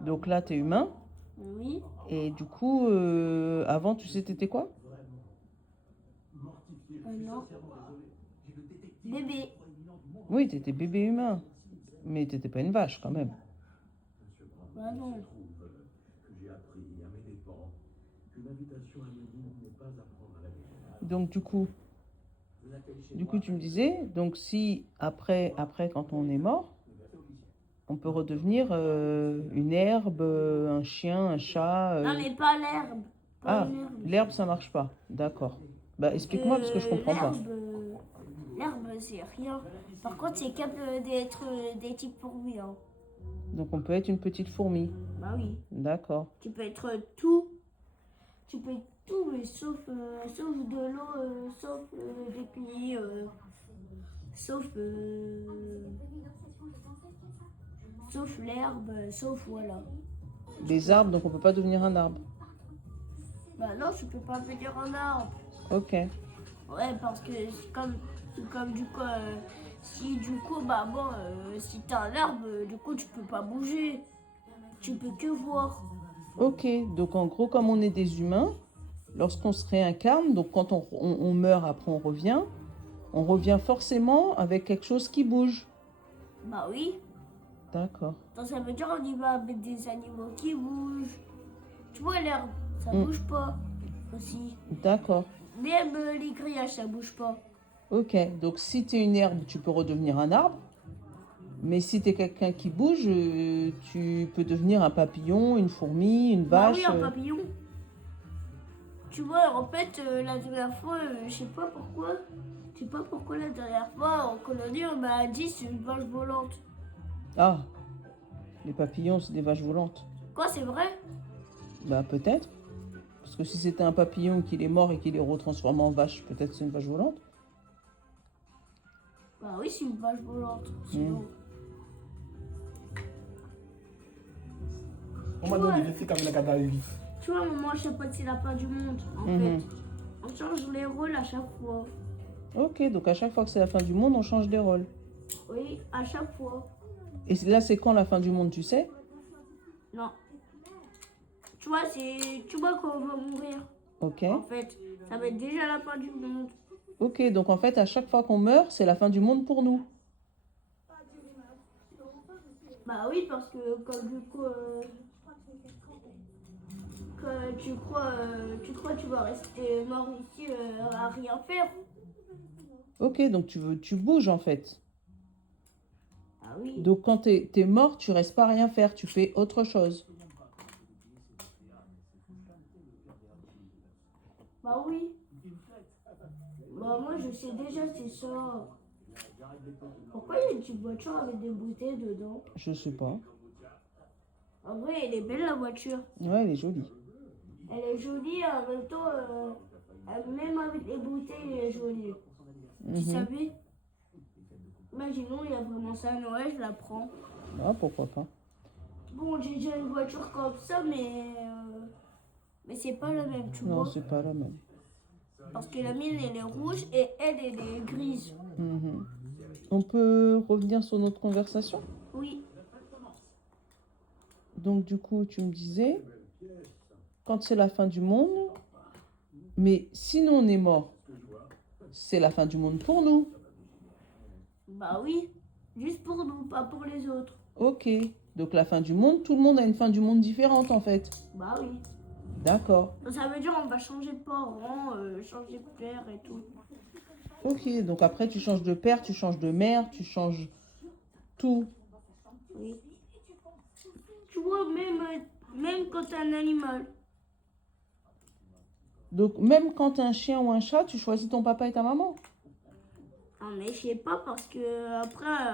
Donc là, tu es humain. Oui. Et du coup, avant, tu sais, t'étais quoi? Non. Bébé. Oui, tu étais bébé humain. Mais tu n'étais pas une vache quand même. Bah non. Donc du coup, tu me disais, donc si après, quand on est mort, on peut redevenir une herbe, un chien, un chat. Non, mais pas l'herbe. Pas Ah, une herbe. l'herbe, ça marche pas. D'accord. Bah, Parce explique-moi parce que je que comprends pas. l'herbe, c'est rien. Par contre, c'est capable d'être des types fourmis. Hein. Donc on peut être une petite fourmi. Bah oui. D'accord. Tu peux être tout. Tu peux être tout, mais sauf de l'eau, sauf des pays, sauf, sauf l'herbe, sauf voilà. Des arbres, donc on peut pas devenir un arbre. Bah non, tu peux pas venir en arbre. Ok. Ouais, parce que c'est comme du coup, si du coup, bah bon, si t'as un arbre, du coup, tu peux pas bouger. Tu peux que voir. Ok. Donc en gros, comme on est des humains, lorsqu'on se réincarne, donc quand on meurt, après on revient forcément avec quelque chose qui bouge. Bah oui. D'accord. Donc ça veut dire on y va avec des animaux qui bougent. Tu vois l'herbe, ça Hmm. bouge pas aussi. D'accord. Même les grillages, ça bouge pas. Ok. Donc si tu es une herbe, tu peux redevenir un arbre. Mais si tu es quelqu'un qui bouge, tu peux devenir un papillon, une fourmi, une Bah oui, vache. un papillon. Tu vois, en fait, la dernière fois, je sais pas pourquoi la dernière fois, en colonie, on m'a dit c'est une vache volante. Ah, les papillons, c'est des vaches volantes. Quoi, c'est vrai? Bah peut-être. Parce que si c'était un papillon qu'il est mort et qu'il est retransformé en vache, peut-être c'est une vache volante. Bah oui, c'est une vache volante. Hmm. Sinon. On m'a donné des filles comme les cadavres. Tu vois, maman, je sais pas si c'est la fin du monde. En Mhm. fait, on change les rôles à chaque fois. Ok, donc à chaque fois que c'est la fin du monde, on change des rôles. Oui, à chaque fois. Et là, c'est quand la fin du monde, tu sais? Non. Tu vois quand on va mourir. Ok. En fait, ça va être déjà la fin du monde. Ok, donc en fait, à chaque fois qu'on meurt, c'est la fin du monde pour nous. Bah oui, parce que comme du coup, que tu vas rester mort ici à rien faire. Ok, donc tu bouges en fait. Ah oui. Donc quand t'es mort, tu restes pas à rien faire, tu fais autre chose. Bah oui. Bah moi je sais déjà c'est ça. Pourquoi il y a une petite voiture avec des bouteilles dedans? Je sais pas. En vrai elle est belle la voiture. Ouais, elle est jolie. Elle est jolie en même temps, même avec les bouteilles elle est jolie. Tu Mhm. savais? Imaginons il y a vraiment ça à Noël, je la prends. Ah, pourquoi pas. Bon j'ai déjà une voiture comme ça mais c'est pas la même tu Non, vois. c'est pas la même. Parce que la mienne elle est rouge et elle est grise. Mhm. On peut revenir sur notre conversation? Oui. Donc du coup, tu me disais, quand c'est la fin du monde, mais si nous on est mort, c'est la fin du monde pour nous. Bah oui. Juste pour nous, pas pour les autres. Ok. Donc la fin du monde, tout le monde a une fin du monde différente en fait. Bah oui. D'accord. Ça veut dire on va changer de parents, changer de père et tout. Ok, donc après tu changes de père, tu changes de mère, tu changes tout. Oui. Tu vois, même quand t'es un animal. Donc même quand t'es un chien ou un chat, tu choisis ton papa et ta maman. Non mais je sais pas parce que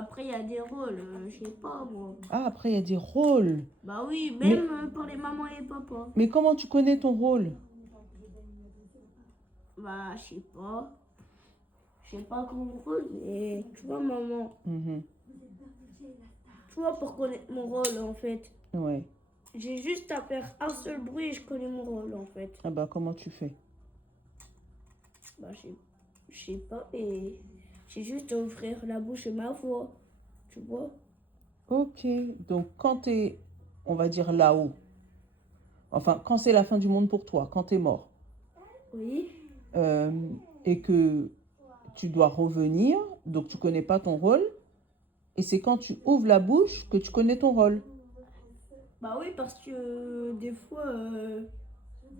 après il y a des rôles, je sais pas moi. Ah, après il y a des rôles. Bah oui, Mais, même pour les mamans et les papas. mais comment tu connais ton rôle? Bah je sais pas. Je sais pas comment rôle, mais tu vois maman. Mhm. Tu vois pour connaître mon rôle en fait. Ouais. J'ai juste à faire un seul bruit et je connais mon rôle en fait. Ah bah comment tu fais? Bah je sais pas et j'ai juste à ouvrir la bouche et ma voix. Tu vois? Ok, donc quand t'es on va dire là-haut, enfin, quand c'est la fin du monde pour toi, quand tu es mort, Oui. euh, et que tu dois revenir, donc tu connais pas ton rôle, et c'est quand tu ouvres la bouche que tu connais ton rôle. Bah oui, parce que des fois,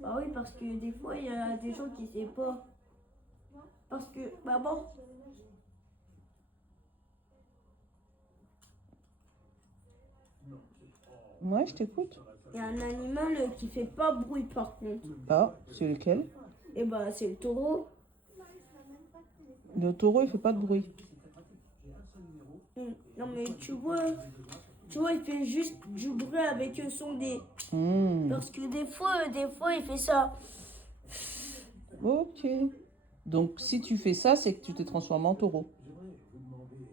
bah oui, parce que des fois, il y a des gens qui ne savent pas. Parce que, bah bon, Ouais, je t'écoute. il y a un animal qui fait pas bruit par contre. Ah, c'est lequel? Et bah c'est le taureau. Le taureau, il fait pas de bruit. Non mais tu vois, il fait juste du bruit avec son nez. Hmm, Parce que des fois, il fait ça. ok. Donc, si tu fais ça, c'est que tu t'es transformé en taureau.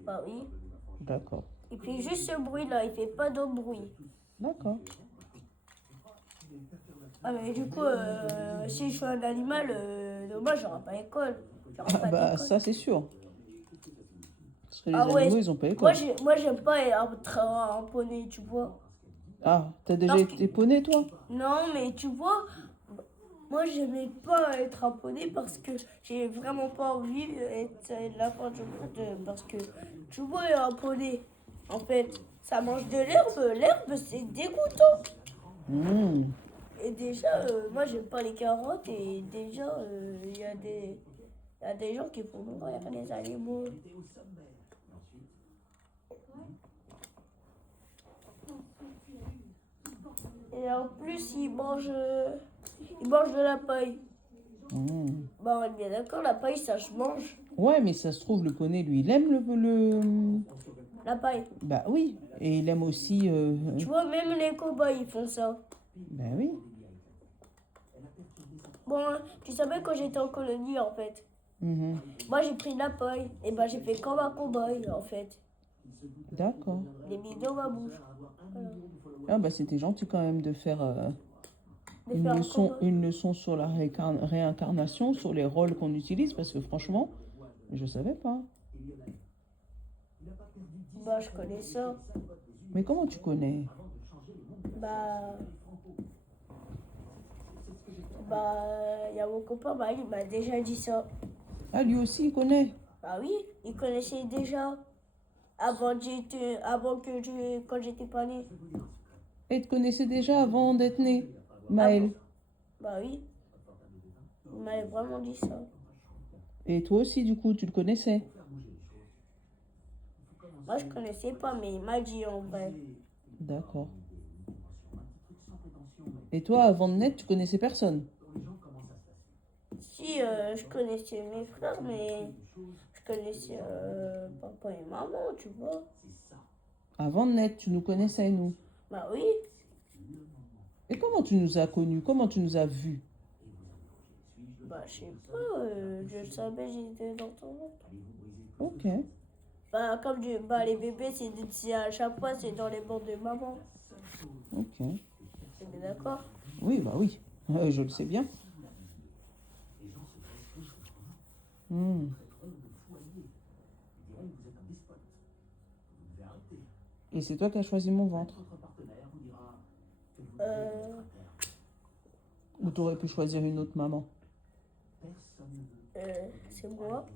Bah oui. D'accord. Il fait juste ce bruit là, il fait pas d'autre bruit. D'accord. Ah mais du coup, si je suis un animal, dommage, j'aurai pas école. J'aurai Ah, pas bah, d'école. ça, c'est sûr. Parce que les Ah ouais, animaux, ils ont pas école. moi j'aime pas être un poney, tu vois. Ah, t'as déjà Parce que- été poney, toi? Non, mais tu vois, moi j'aimais pas être un poney parce que j'ai vraiment pas envie d'être la fin du monde. Parce que tu vois, un poney, en fait, ça mange de l'herbe. L'herbe, c'est dégoûtant. Hmm, Et déjà, moi j'aime pas les carottes. Et déjà, il y a des gens qui font mourir les animaux. Et en plus, ils mangent de la paille. hmm. Bah, on est bien d'accord, la paille, ça se mange. Ouais, mais ça se trouve, le poney, lui, il aime La paille. Bah oui, et il aime aussi... Tu vois, même les cow-boys, ils font ça. Bah oui. Bon, tu savais quand j'étais en colonie, en fait. Mhm. Moi, j'ai pris de la paille. Et bah, j'ai fait comme un cow-boy, en fait. D'accord. Les mis dans ma bouche. Voilà. Ah bah c'était gentil quand même de faire De faire un cow-boy. une leçon sur la réincarnation, sur les rôles qu'on utilise, parce que franchement, je savais pas. Bah, je connais ça. Mais comment tu connais? Bah, il y a mon copain, bah, il m'a déjà dit ça. Ah, lui aussi, il connaît. Bah oui, il connaissait déjà. Avant quand j'étais pas née. Et il te connaissait déjà avant d'être né, Maël. Bah oui, il m'avait vraiment dit ça. Et toi aussi, du coup, tu le connaissais. Moi, je connaissais pas, mais il m'a dit en vrai. D'accord. Et toi, avant de naître, tu connaissais personne? Si, je connaissais mes frères, mais je connaissais papa et maman, tu vois. Avant de naître, tu nous connaissais, nous. Bah oui, Et comment tu nous as connus? Comment tu nous as vus? bah je sais pas, je le savais, j'étais dans ton ventre. Ok. Bah, bah, les bébés, c'est à chaque fois, c'est dans les bancs de maman. Ok. C'est bien d'accord? Oui, bah oui. Je le sais bien. Hmm. Et c'est toi qui as choisi mon ventre. Euh, Ou t'aurais pu choisir une autre maman. c'est moi.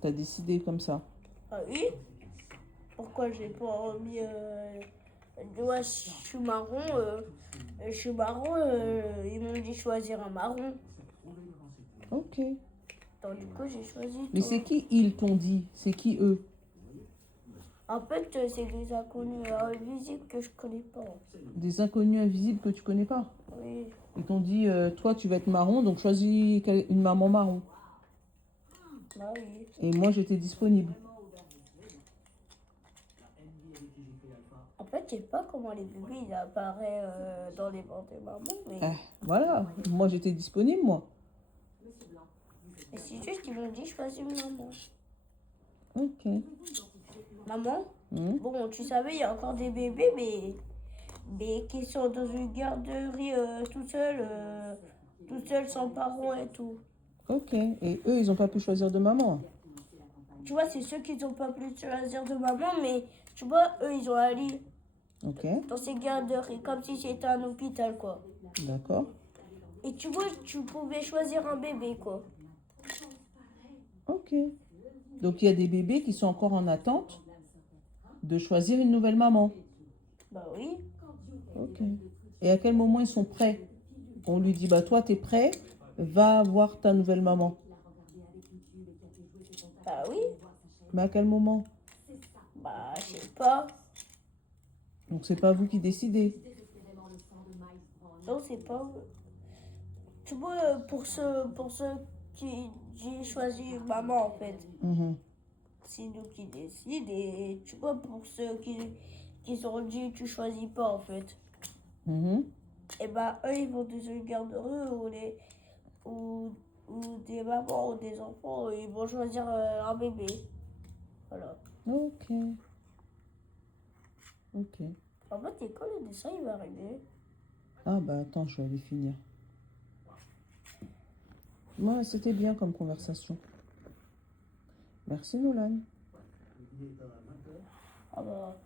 T'as décidé comme ça. Ah oui? Pourquoi j'ai pas remis. Ouais, je suis marron, ils m'ont dit choisir un marron. Ok. Donc, du coup, j'ai choisi. Mais toi. c'est qui ils t'ont dit? C'est qui eux? En fait, c'est des inconnus invisibles que je connais pas. Des inconnus invisibles que tu connais pas. Oui. Ils t'ont dit, toi tu vas être marron, donc choisis une maman marron. Bah oui. Et moi j'étais disponible. En fait, je sais pas comment les bébés ils apparaissent dans les bancs de maman, mais Voilà, moi j'étais disponible, moi. mais c'est juste qu'ils m'ont dit choisis une maman. Ok. Maman, Hmm. bon, tu savais, il y a encore des bébés, mais qui sont dans une garderie tout seuls, sans parents et tout. Ok. Et eux, ils n'ont pas pu choisir de maman. Tu vois, c'est ceux qui n'ont pas pu choisir de maman, mais tu vois, eux, ils ont un lit. Ok, dans ces garderies, comme si c'était un hôpital, quoi. d'accord. Et tu vois, tu pouvais choisir un bébé, quoi. Ok. Donc, il y a des bébés qui sont encore en attente de choisir une nouvelle maman. Bah oui. Ok. Et à quel moment ils sont prêts? On lui dit, bah toi, t'es prêt, va voir ta nouvelle maman. Bah oui. Mais à quel moment? Bah, je sais pas. Donc, c'est pas vous qui décidez. Non, c'est pas. Tu vois, pour ceux qui choisissent maman, en fait. Mhm. C'est nous qui décident. Et tu vois, pour ceux qui sont dit tu choisis pas, en fait. Mhm. Et bah, eux, ils vont dans une garderie ou, ou des mamans ou des enfants, ils vont choisir un bébé. Voilà. Ok. Ok. En fait, et quand le dessin il va arriver? Ah bah attends, je vais aller finir. Ouais, c'était bien comme conversation. Merci Nolan. Ah bah,